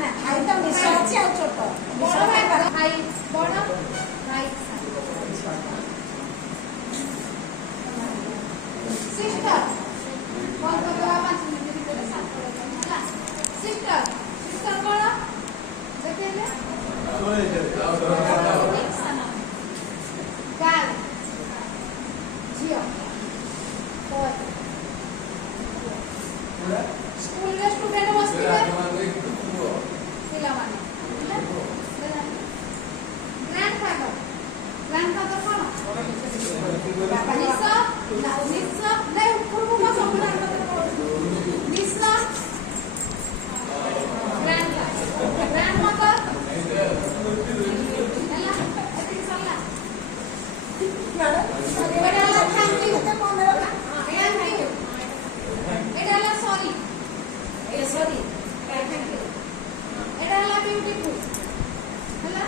ନା ଭାଇ ତ ମିଶା ଅଛି ଆଉ ଛୋଟ ବଡ଼ ଭାଇ ଭାଇ ବଡ଼ ଭାଇ ସିଷ୍ଟର କଲ୍ କରିବା 5 ମିନିଟ୍ ଭିତରେ ସାତ ହେଲା ସିଷ୍ଟର ସିଷ୍ଟର କଣ ଦେଖେଇଲେ ଗାର୍ଲ ଝିଅ ସ୍କୁଲରେ ଷ୍ଟୁଡେଣ୍ଟ ବସିଥିବେ ପିଲାମାନେ ଗ୍ରାଣ୍ଡଫାଦର ଗ୍ରାଣ୍ଡଫାଦର କଣ ନିଶ ନିଶ ନାଇଁ ଉପରକୁ ମୋ ସବୁ ନିଶ ଗ୍ରାଣ୍ଡମଦର ହେଲା ଏତିକି ସରିଲା ଏଇଟା ହେଲା ଥ୍ୟାଙ୍କ ୟୁ ଏଇଟା ହେଲା ସରି ସରି ଏଇଟା ହେଲା ବିୟୁଟିଫୁଲ ହେଲା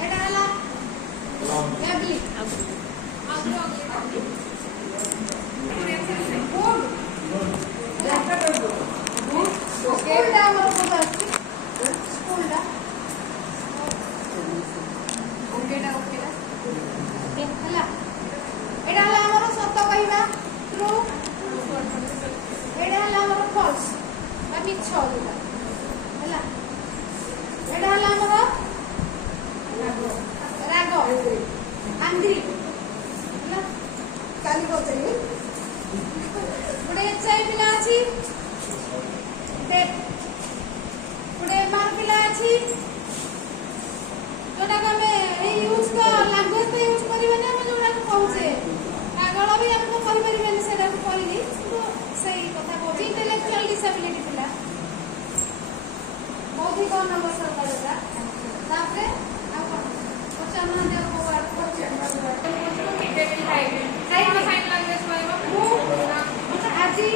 ଏଇଟା ହେଲା ଲେବଲି ସ୍କୁଲଟା ଆମର କୋଉଟା ଅଛି ସ୍କୁଲଟା ଓକେଟା ଓକେଟା ହେଲା ଏଇଟା ହେଲା ଆମର ସତ କହିବା ଟ୍ରୁ ଏଇଟା ହେଲା ଆମର ଫଲ୍ସ ବା ମିଛ ଯୋଉଟା ହେଲା ଏଇଟା ହେଲା ଆମର ରାଗ ଆଙ୍ଗ୍ରି ହେଲା କାଲି ପଚାରିବି ଗୋଟେ ଏଚଆଇ ପିଲା ଅଛି ଗୋଟେ ଏମଆର ପିଲା ଅଛି ଯୋଉଟାକୁ ଆମେ ୟୁଜ ଲାଙ୍ଗୁଏଜ ତ ୟୁଜ କରିବାନି ଆମେ ଯୋଉଟାକୁ କହୁଛେ ପାଗଳ ବି ଆମକୁ କହିପାରିବାନି ସେଇଟାକୁ କହିନି କିନ୍ତୁ ସେଇ କଥା କହୁଛି ଇଣ୍ଟେଲେକ୍ଚୁଆଲ ଡିସାବିଲିଟି ପିଲା ବୌଦ୍ଧିକ ଅନବସରତା ତାପରେ ଆଉ କଣ ପଚାରୁନାହାନ୍ତି ଆଉ କୋଉ ଆଜି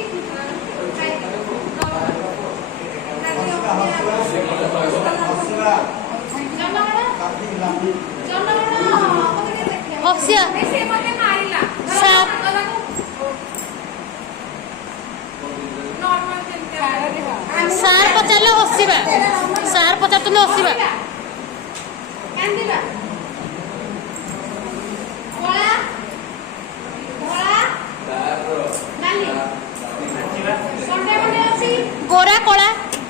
ହସିଆ ସାର୍ ପଚାରିଲେ ହସିବା ସାର୍ ପଚାରୁଛନ୍ତି ହସିବା ଗୋରା କଳା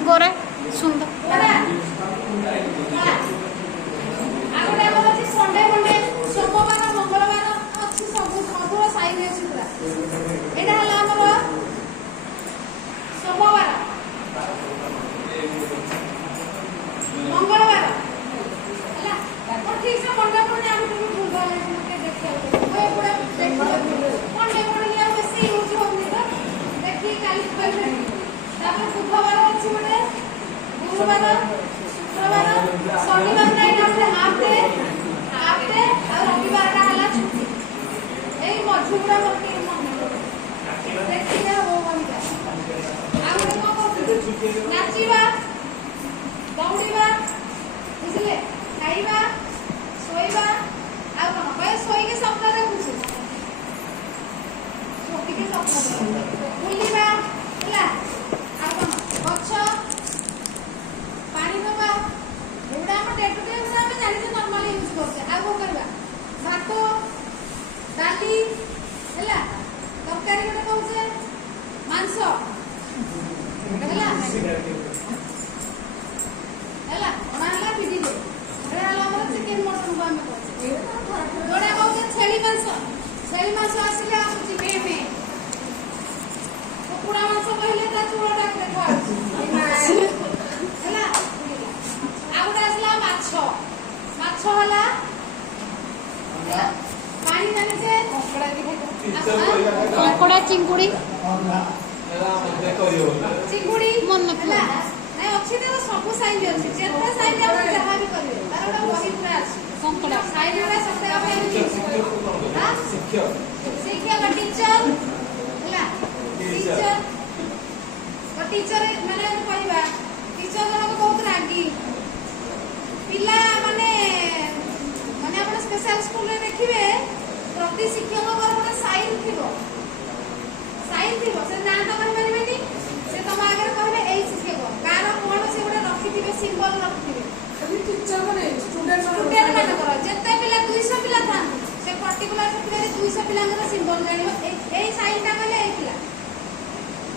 ଗୋରା ସୁନ୍ଦର ସଣ୍ଡେ ମଣ୍ଡେ ସୋମବାର ମଙ୍ଗଳବାର ଅଛି ସବୁ ମଧୁର ସାଇନ୍ ଅଛି ପୁରା ଏଇଟା ହେଲା ଆମର ସୋମବାର ମଙ୍ଗଳବାର ହେଲା ଠିକ ସେ ମଣ୍ଡେ ମଣ୍ଡେ ଆମେ ଟିକେ ଭୁଲ ଭାଲ ଦେଖିବାକୁ ମଣ୍ଡେ ମଣ୍ଡେ ଆଉ ବେଶୀ ୟୁଜ ହଉନି ତ ଦେଖି କାଲି କହିବେ ତାପରେ ବୁଧବାର ଅଛି ଗୋଟେ ଗୁରୁବାର ଶୁକ୍ରବାର ଶନିବାର ଏଇଟା ଗୋଟେ ହାଫ ଡେ ଆଉ ରବିବାରଟା ହେଲା ଛୁଟି ଏଇ ମଝିଗୁଡା ମତେ ଦେଖିଲେ ହବ ଆଉ ଗୋଟେ କଣ କରୁଥିଲେ ନାଚିବା ଦୌଡ଼ିବା ବୁଝିଲେ ଖାଇବା ଶୋଇବା ଆଉ କଣ ଭାଇ ଶୋଇକି ସ୍ୱପ୍ନ ଦେଖୁଛୁ ଶୋଇକି ସ୍ୱପ୍ନ ବୁଲିବା ହେଲା ଆଉ କଣ ଗଛ ପାଣି ଦେବା ଏଗୁଡ଼ା ଆମ ଡେ ଟୁ ଡେ ଆମେ ଜାଣିଛେ ନର୍ମାଲି ୟୁଜ କରୁଛେ ଆଉ କଣ କରିବା ଭାତ ଡାଲି ହେଲା ତରକାରୀ ଗୋଟେ କହୁଛେ ମାଂସ ହେଲା ହେଲା ଅଣା ହେଲା ପିଡ଼ିଲେ ଏଇଟା ହେଲା ଆମର ଚିକେନ ମଟନକୁ ଆମେ କହୁଛେ ଯୋଉଟା କହୁଛେ ଛେଳି ମାଂସ ଆସିଲେ ଆସୁଛି ମେ କୁକୁଡ଼ା ମାଂସ କହିଲେ ତା ଚୂଳଟା ଦେଖାଉଛି ହେଲା ଆଉ ଗୋଟେ ଆସିଲା ମାଛ ହେଲା ପାଣି ଜାଣିଛେ କଙ୍କଡ଼ା ଚିଙ୍ଗୁଡ଼ି ଚିଙ୍ଗୁଡ଼ି ମନେ ହେଲା ନାଇଁ ଅଛି ତ ସବୁ ସାଇଜ ଅଛି ଯେତେ ସାଇଜ ଆପଣ ଯାହା ବି କରିବେ ତାର ଗୋଟେ ବହି ପୁରା ଅଛି କଙ୍କଡ଼ା ସାଇଜ ଗୁଡ଼ା ସତେଇବା ପାଇଁ ଶିକ୍ଷକ ଟିଚର ହେଲା ଟିଚର ମାନେ କହିବା ଟିଚର ଜଣକ ବହୁତ ରାଗି ପିଲା ମାନେ ଆପଣ ସ୍ପେଶାଲ ସ୍କୁଲରେ ଦେଖିବେ ପ୍ରତି ଶିକ୍ଷକଙ୍କର ଗୋଟେ ସାଇନ୍ ଥିବ ସେ ନାଁ ତ କହିପାରିବେନି ସେ ତମ ଆଗରେ କହିବେ ଏଇ ଶିକ୍ଷକ କାହାର କଣ ସେ ଗୋଟେ ରଖିଥିବେ ସିମ୍ବଲ ରଖିଥିବେ ଟିଚର ମାନେ ଷ୍ଟୁଡେଣ୍ଟ ଷ୍ଟୁଡେଣ୍ଟ ମାନଙ୍କର ଯେତେ ପିଲା 200 ପିଲା ଥାନ୍ତି ସେ ପର୍ଟିକୁଲାର ସେଥିରେ 200 ପିଲାଙ୍କର ସିମ୍ବଲ ଜାଣିବ ଏଇ ସାଇନଟା କଲେ ଏଇ ପିଲା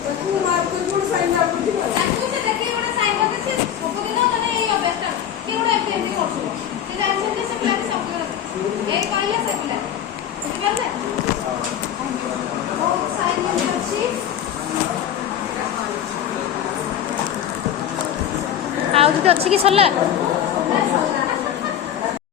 ତାକୁ ମାର୍କ କରି ଗୋଟେ ସାଇନ୍ ମାର୍କ ତାକୁ ସେ ଦେଖି ଗୋଟେ ସାଇନ୍ କରିବେ ସେ ସବୁଦିନ ମାନେ ଏଇ ଅଭ୍ୟାସଟା କି ଗୋଟେ ଏମିତି କରୁଥିବ ସେ ଜାଣିଛନ୍ତି ସେ ପିଲାଟି ସବୁଦିନ ଏଇ କହିଲେ ସେ ପିଲା ବୁଝିପାରିଲେ ବହୁତ ସାଇନ୍ ଅଛି ଆଉ ଯଦି ଅଛି କି ସରିଲା ସରିଲା